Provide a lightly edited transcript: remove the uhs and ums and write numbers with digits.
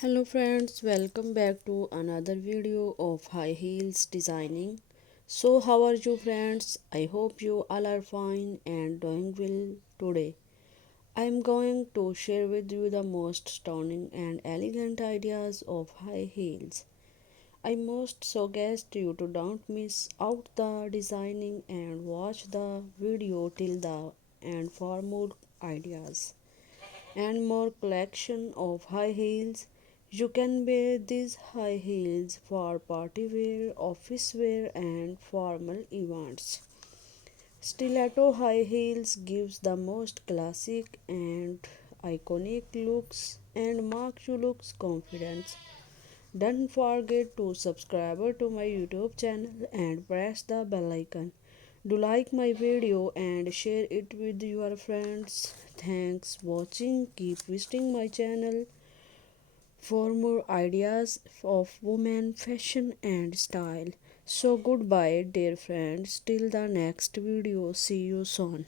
Hello friends, welcome back to another video of high heels designing. So how are you friends? I hope you all are fine and doing well today. I am going to share with you the most stunning and elegant ideas of high heels. I must suggest you to don't miss out the designing and watch the video till the end for more ideas and more collection of high heels. You can wear these high heels for party wear, office wear and formal events. Stiletto high heels gives the most classic and iconic looks and makes you looks confident. Don't forget to subscribe to my YouTube channel and press the bell icon. Do like my video and share it with your friends. Thanks watching. Keep visiting my channel for more ideas of women fashion and style. So goodbye dear friends till the next video. See you soon.